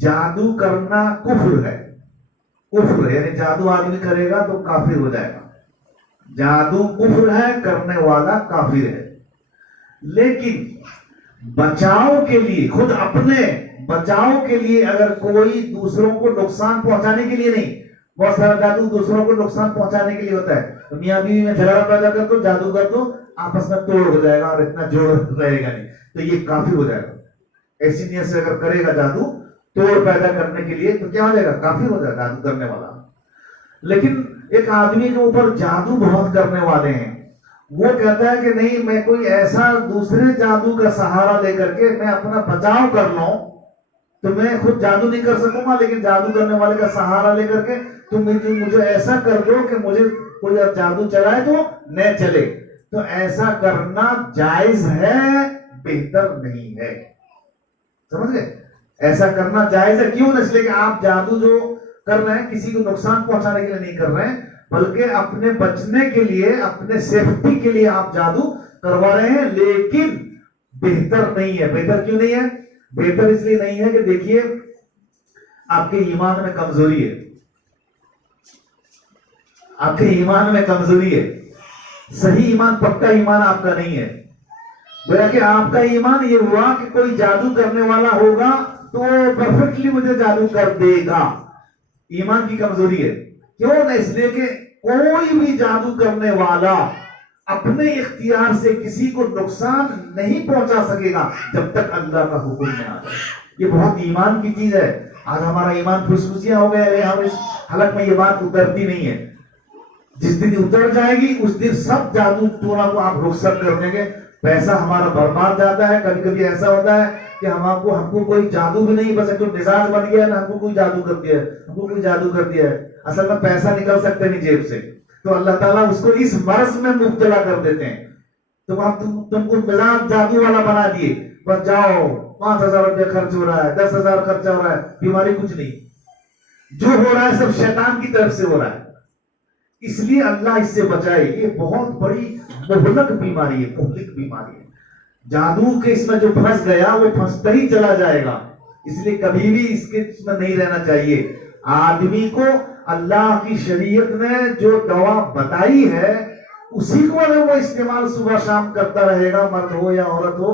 جادو کرنا کفر ہے. کفر ہے یعنی جادو آدمی کرے گا تو کافر ہو جائے گا. جادو کفر ہے, کرنے والا کافر ہے. لیکن بچاؤ کے لیے, خود اپنے بچاؤ کے لیے, اگر کوئی دوسروں کو نقصان پہنچانے کے لیے نہیں, بہت سارا جادو دوسروں کو نقصان پہنچانے کے لیے ہوتا ہے. میاں بیوی میں جھگڑا پیدا کر دو, جادو کر دو, آپس میں توڑ ہو جائے گا اور اتنا جوڑ رہے گا نہیں, تو یہ کافر ہو جائے گا. ایسی نیت سے اگر کرے گا جادو توڑ پیدا کرنے کے لیے تو کیا ہو جائے گا, کافر ہو جائے گا جادو کرنے والا. لیکن ایک آدمی کے اوپر جادو بہت کرنے والے ہیں, وہ کہتا ہے کہ نہیں میں کوئی ایسا دوسرے جادو کا سہارا لے کر کے میں اپنا بچاؤ کر لوں, تو میں خود جادو نہیں کر سکوں گا, لیکن جادو کرنے والے کا سہارا لے کر کے تم مجھے ایسا کر دو کہ مجھے کوئی جادو چلائے تو نہ چلے. تو ایسا کرنا جائز ہے, بہتر نہیں ہے. سمجھ گئے؟ ایسا کرنا جائز ہے. کیوں؟ اس لیے کہ آپ جادو جو کر رہے ہیں کسی کو نقصان پہنچانے کے لیے نہیں کر رہے ہیں, بلکہ اپنے بچنے کے لیے, اپنے سیفٹی کے لیے آپ جادو کروا رہے ہیں. لیکن بہتر نہیں ہے. بہتر کیوں نہیں ہے؟ بہتر اس لیے نہیں ہے کہ دیکھیے آپ کے ایمان میں کمزوری ہے, آپ کے ایمان میں کمزوری ہے. صحیح ایمان, پکا ایمان آپ کا نہیں ہے. گویا کہ آپ کا ایمان یہ ہوا کہ کوئی جادو کرنے والا ہوگا تو پرفیکٹلی مجھے جادو کر دے گا. ایمان کی کمزوری ہے. کیوں؟ اس لیے کہ کوئی بھی جادو کرنے والا اپنے اختیار سے کسی کو نقصان نہیں پہنچا سکے گا جب تک اللہ کا حکم نہ آ جائے. یہ بہت ایمان کی چیز ہے. آج ہمارا ایمان خوشخوشیاں ہو گئے, ہم اس حلق میں یہ بات اترتی نہیں ہے. جس دن اتر جائے گی اس دن سب جادو ٹونا کو آپ رخصت کر دیں گے. پیسہ ہمارا برباد جاتا ہے. کبھی کبھی ایسا ہوتا ہے کہ ہم کو کوئی جادو بھی نہیں, بس جو مزاج بن گیا ہے نا, ہم کو کوئی جادو کر دیا ہے, ہم کو کوئی جادو کر دیا ہے. اصل میں پیسہ نکل سکتے نہیں جیب سے, تو اللہ تعالیٰ اس کو اس مرض میں مبتلا کر دیتے ہیں. تو ہم تم کو مزاج جادو والا بنا دیے, بس جاؤ 5,000 روپے خرچ ہو رہا ہے, 10,000 خرچہ ہو رہا ہے, بیماری کچھ نہیں. جو ہو رہا ہے سب شیطان کی طرف سے ہو رہا ہے. اس لیے اللہ اس سے بچائے. یہ بہت بڑی مہلک بیماری ہے, مہلک بیماری ہے. جادو کے اس میں جو پھنس گیا وہ پھنستا ہی چلا جائے گا. اس لیے کبھی بھی اس کے اس میں نہیں رہنا چاہیے. آدمی کو اللہ کی شریعت نے جو دوا بتائی ہے اسی کو اگر وہ استعمال صبح شام کرتا رہے گا, مرد ہو یا عورت ہو,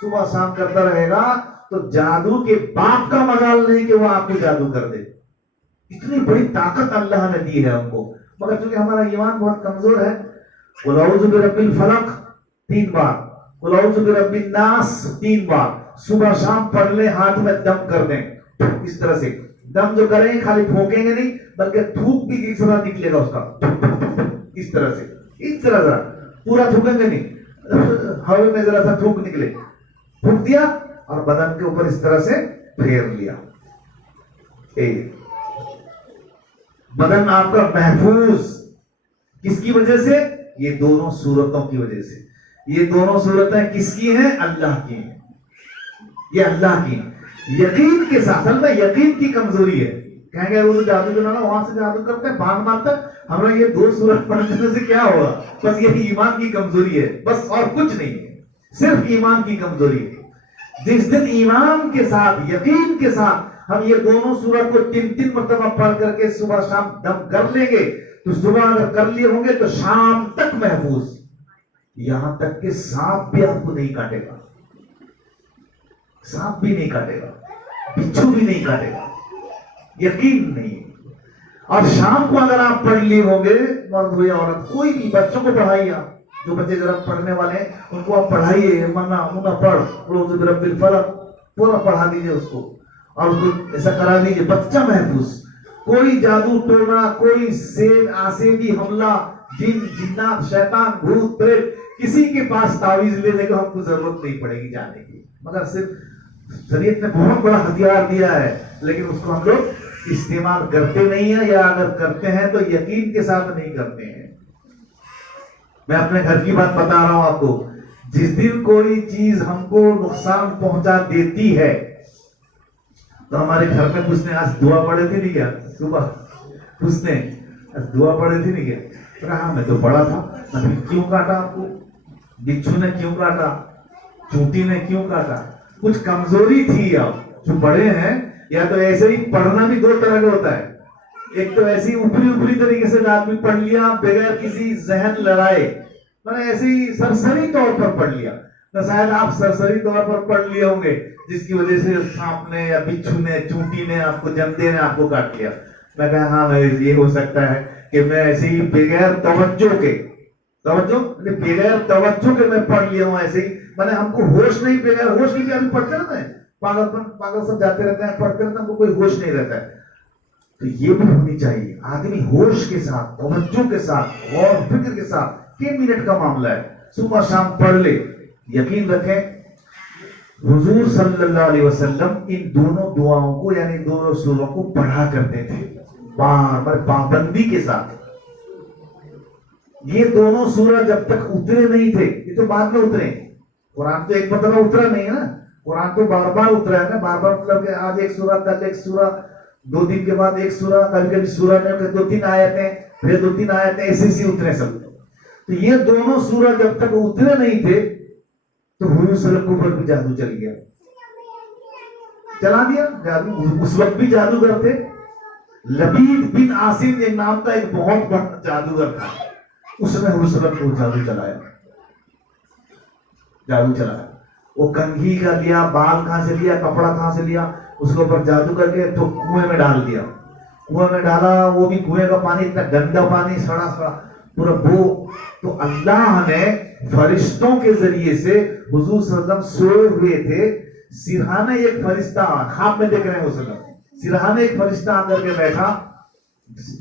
صبح شام کرتا رہے گا, تو جادو کے باپ کا مجال نہیں کہ وہ آپ کو جادو کر دے. اتنی بڑی طاقت اللہ نے دی ہے ہم کو. مگر چونکہ ہمارا ایمان بہت کمزور ہے, قل اعوذ برب الفلق 3 بار, قل اعوذ برب الناس 3 بار صبح شام پڑھ لیں, ہاتھ میں دم کر دیں. اس طرح سے دم جو کریں گے خالی پھونکیں گے نہیں, بلکہ تھوک بھی کس طرح نکلے گا اس کا, اس طرح سے, اس طرح ذرا پورا تھوکیں گے نہیں, ہوے میں ذرا سا تھوک نکلے, پھونک دیا اور بدن کے اوپر اس طرح سے پھیر لیا. بدن آپ کا محفوظ. کس کی وجہ سے؟ یہ دونوں صورتوں کی وجہ سے. یہ دونوں صورتیں کس کی ہیں؟ اللہ کی ہیں. یہ اللہ کی ہیں. یقین کے ساتھ, اصل میں یقین کی کمزوری ہے. کہیں گے وہ تو جادو کرنا, وہاں سے جادو کرتے ہیں بھان مان تک, ہمیں یہ 2 صورت پڑھنے سے کیا ہوگا؟ بس یہ ایمان کی کمزوری ہے, بس اور کچھ نہیں ہے, صرف ایمان کی کمزوری ہے. جس دن ایمان کے ساتھ, یقین کے ساتھ ہم یہ دونوں سورت کو 3 مرتبہ پڑھ کر کے صبح شام دم کر لیں گے, تو صبح اگر کر لیے ہوں گے تو شام تک محفوظ. یہاں تک کہ سانپ بھی آپ کو نہیں کاٹے گا, سانپ بھی نہیں کاٹے گا, بچھو بھی نہیں کاٹے گا. یقین نہیں. اور شام کو اگر آپ پڑھ لیے ہوں گے, مرد ہو یا عورت, کوئی بھی, بچوں کو پڑھائیے آپ, جو بچے ذرا پڑھنے والے ہیں ان کو آپ پڑھائیے, منہ پڑھ اعوذ برب الفلق پورا پڑھا دیجیے اس کو, اور اس کو ایسا کرا دیجیے, بچہ محفوظ. کوئی جادو ٹونا, کوئی سیل آسیبی حملہ, جن جنات, شیطان, بھوت پریت, کسی کے پاس تعویذ لینے کو ہم کو ضرورت نہیں پڑے گی جانے کی. مگر صرف شریعت نے بہت بڑا ہتھیار دیا ہے, لیکن اس کو ہم لوگ استعمال کرتے نہیں ہیں, یا اگر کرتے ہیں تو یقین کے ساتھ نہیں کرتے ہیں. میں اپنے گھر کی بات بتا رہا ہوں آپ کو. جس دن کوئی چیز ہم کو نقصان پہنچا دیتی ہے تو ہمارے گھر میں پوچھتے ہیں آج دعا پڑھے تھے نہیں کیا, صبح پوچھتے ہیں آج دعا پڑھے تھے نہیں کیا, کہا میں تو پڑھا تھا. کیوں کاٹا آپ کو؟ بچھو نے کیوں کاٹا؟ چونٹی نے کیوں کاٹا؟ کچھ کمزوری تھی. آپ جو بڑے ہیں یا تو ایسے ہی پڑھنا بھی دو طرح کا ہوتا ہے. ایک تو ایسی اوپری طریقے سے آدمی پڑھ لیا بغیر کسی ذہن لڑائے, میں نے ایسے ہی سرسری طور پر پڑھ لیا. تو شاید آپ سرسری طور پر پڑھ لیے ہوں گے جس کی وجہ سے سانپ نے یا بچھو نے چونٹی نے آپ کو جنتے نے آپ کو کاٹ لیا. میں کہا ہاں یہ ہو سکتا ہے کہ میں ایسے ہی بغیر توجہ کے بغیر توجہ کے میں پڑھ لیا ہوں ایسے ہی. میں نے ہم کو ہوش نہیں, بغیر ہوش نہیں, آدمی پڑھتے رہتے ہیں پاگل سب جاتے رہتے ہیں پڑھتے رہتے ہیں, ہم کو کوئی ہوش نہیں رہتا ہے. تو یہ بھی ہونی چاہیے آدمی ہوش کے ساتھ توجہ کے ساتھ غور فکر کے ساتھ. کہ منٹ کا معاملہ ہے, صبح شام پڑھ لے. یقین رکھیں حضور صلی اللہ علیہ وسلم ان دونوں دعاؤں کو یعنی دونوں سوروں کو پڑھا کرتے تھے بار بار پابندی کے ساتھ. یہ دونوں سورہ جب تک اترے نہیں تھے, یہ تو بعد میں اترے. قرآن تو ایک مرتبہ اترا نہیں ہے نا, قرآن تو بار بار اترا ہے نا. بار بار مطلب کہ آج ایک سورہ, کل ایک سورہ, 2 دن کے بعد ایک سورہ, کبھی کبھی سورہ میں 2-3 آیتیں, پھر 2-3 آیتیں, ایسے اترے سب. تو یہ دونوں سورہ جب تک اترے نہیں تھے تو حضور صلی اللہ علیہ وسلم پر بھی جادو چل گیا, چلا دیا جادو. اس وقت بھی جادوگر تھے. لبید بن عاصم ایک نام کا ایک بہت بڑا جادوگر تھا, اس نے حضور صلی اللہ علیہ وسلم کو جادو چلایا. وہ کنگھی کا لیا, بال کہاں سے لیا, کپڑا کہاں سے لیا, اس کے اوپر جادو کر کے تو کنویں میں ڈال دیا. کنویں میں ڈالا, وہ بھی کنویں کا پانی اتنا گندا پانی, سڑا پورا بو. تو اللہ نے فرشتوں کے ذریعے سے حضور صلی اللہ علیہ وسلم سوئے ہوئے تھے, سرہانے ایک فرشتہ خواب میں دیکھ رہے ہیں حضور, سرہانے ایک فرشتہ آ کر کے بیٹھا,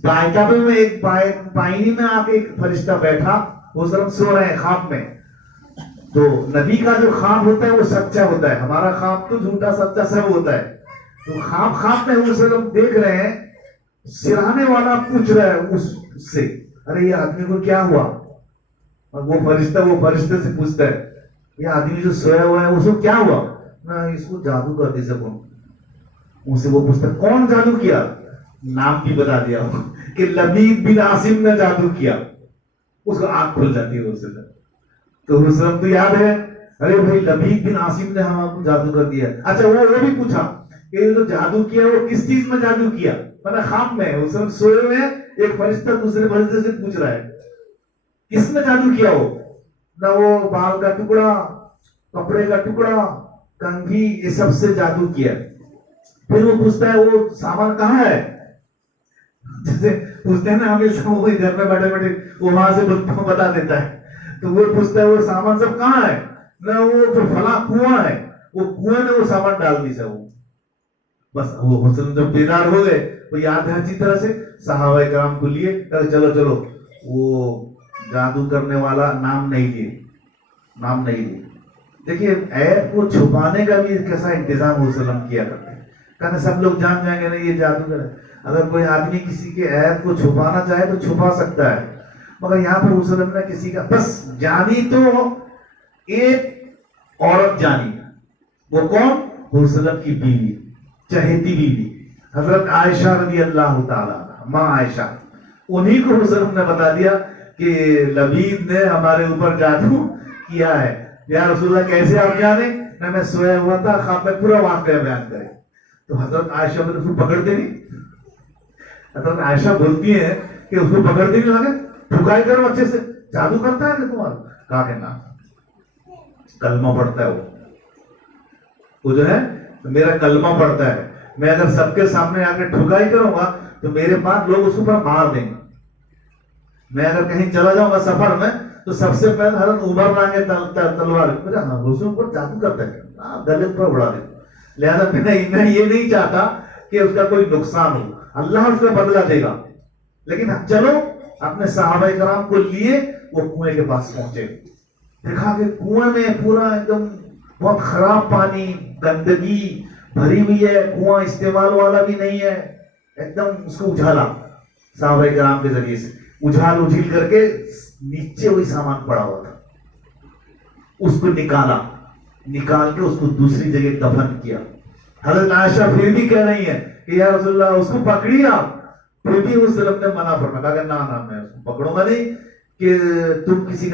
پائجامے میں ایک پائنی میں آ کے ایک فرشتہ بیٹھا, حضور سو رہے ہیں خواب میں. تو نبی کا جو خواب ہوتا ہے وہ سچا ہوتا ہے, ہمارا خواب تو جھوٹا سچا سب ہوتا ہے. تو خواب میں حضور صلی اللہ علیہ وسلم دیکھ رہے ہیں, سرہانے والا پوچھ رہا ہے اس سے, ارے یہ آدمی کو کیا ہوا؟ وہ فرشتے سے پوچھتا ہے, یہ آدمی جو سویا ہوا ہے اس کو کیا ہوا؟ نہ اس کو جادو کر دی سکوں. ان سے وہ پوچھتا ہے کون جادو کیا؟ نام بھی بتا دیا کہ لبید بن عاصم نے جادو کیا. اس کو آنکھ کھل جاتی ہے اس سے. تو حضور تو یاد ہے, ارے بھائی لبید بن عاصم نے ہم کو جادو کر دیا. اچھا وہ بھی پوچھا کہ یہ جو جادو کیا وہ کس چیز میں جادو کیا؟ میں خواب میں حضور سوئے ہوئے ہیں, ایک فرشتہ دوسرے فرشتے سے پوچھ رہا ہے کس نے جادو کیا ہو؟ نہ وہ بال کا ٹکڑا, کپڑے کا ٹکڑا, کنگھی, یہ سب سے جادو کیا. پھر وہ پوچھتا ہے وہ سامان کہاں ہے؟ جیسے پوچھتے ہیں نا ہم وہی گھر میں بیٹھے بیٹھے وہ وہاں سے بتا دیتا ہے. تو وہ پوچھتا ہے وہ سامان سب کہاں ہے؟ نہ وہ جو فلاں کنواں ہے, وہ کنویں میں وہ سامان ڈال دی سب. بس وہ مسلم جب بیدار ہو گئے, وہ یاد ہے اچھی طرح سے, صحابہ کرام کو لیے, چلو وہ جادو کرنے والا نام نہیں لیے. دیکھیے عیب کو چھپانے کا بھی کیسا انتظام وسلم کیا کرتے ہیں, کہنا سب لوگ جان جائیں گے نہیں یہ جادوگر ہے. اگر کوئی آدمی کسی کے عیب کو چھپانا چاہے تو چھپا سکتا ہے, مگر یہاں پر وسلم نے کسی کا بس جانی تو ایک عورت جانی, وہ کون؟ وسلم کی بیوی, چہیتی بیوی حضرت عائشہ رضی اللہ تعالیٰ, ماں عائشہ. انہی کو وسلم نے بتا دیا کہ لبید نے ہمارے اوپر جادو کیا ہے. یا رسول اللہ کیسے آپ جانے؟ نہ میں سویا ہوا تھا, خواب میں پورا واقعہ بیان کرے. تو حضرت عائشہ کو اس کو پکڑتے نہیں, حضرت عائشہ بولتی ہیں کہ اس کو پکڑتے نہیں, لگے ٹھکائی کرو اچھے سے, جادو کرتا ہے کہ تمہارا؟ کہا کہ نا کلمہ پڑھتا ہے, وہ جو ہے میرا کلمہ پڑھتا ہے. میں اگر سب کے سامنے آ کے ٹھکائی کروں گا تو میرے بعد لوگ اس کو مار دیں گے. میں اگر کہیں چلا جاؤں گا سفر میں تو سب سے پہلے حضرت عمر لائیں گے تلوار, حضور پر جادو کرتا ہے, گلے پر اڑا دیں. لہذا میں یہ نہیں چاہتا کہ اس کا کوئی نقصان ہو, اللہ اس کا بدلہ دے گا. لیکن چلو اپنے صحابہ کرام کو لیے وہ کنویں کے پاس پہنچے, دیکھا کہ کنویں میں پورا ایک دم بہت خراب پانی, گندگی بھری ہوئی ہے, کنواں استعمال والا بھی نہیں ہے, ایک دم اس کو اجھالا صحابہ کرام کے ذریعے سے, اجھال کر کے نیچے وہی سامان پڑا ہوا تھا, اس کو نکال کے اس کو دوسری جگہ دفن کیا. حضرت عائشہ پھر بھی کہہ رہی ہے کہ یا رسول اللہ اس کو پکڑیے آپ. پھر بھی اس وسلم نے منع فرمایا, کہا کہ نا میں اس کو پکڑوں گا نہیں, کہ تم کسی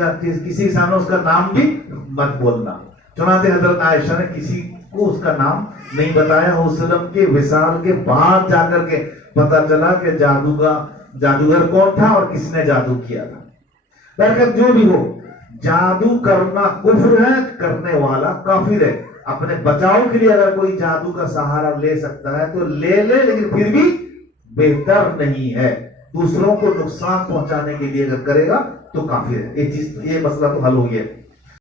کے سامنے اس کا نام بھی مت بولنا. چنانچہ حضرت عائشہ نے کسی کو اس کا نام نہیں بتایا. وسلم کے وصال کے بعد جا کر کے پتا چلا کہ جادوگر کون تھا اور کس نے جادو کیا تھا. برکت جو بھی ہو، جادو کرنا کفر ہے، کرنے والا کافر ہے. اپنے بچاؤ کے لیے اگر کوئی جادو کا سہارا لے سکتا ہے تو لے لے، لیکن پھر بھی بہتر نہیں ہے. دوسروں کو نقصان پہنچانے کے لیے اگر کرے گا تو کافر ہے. یہ مسئلہ تو حل ہو گیا.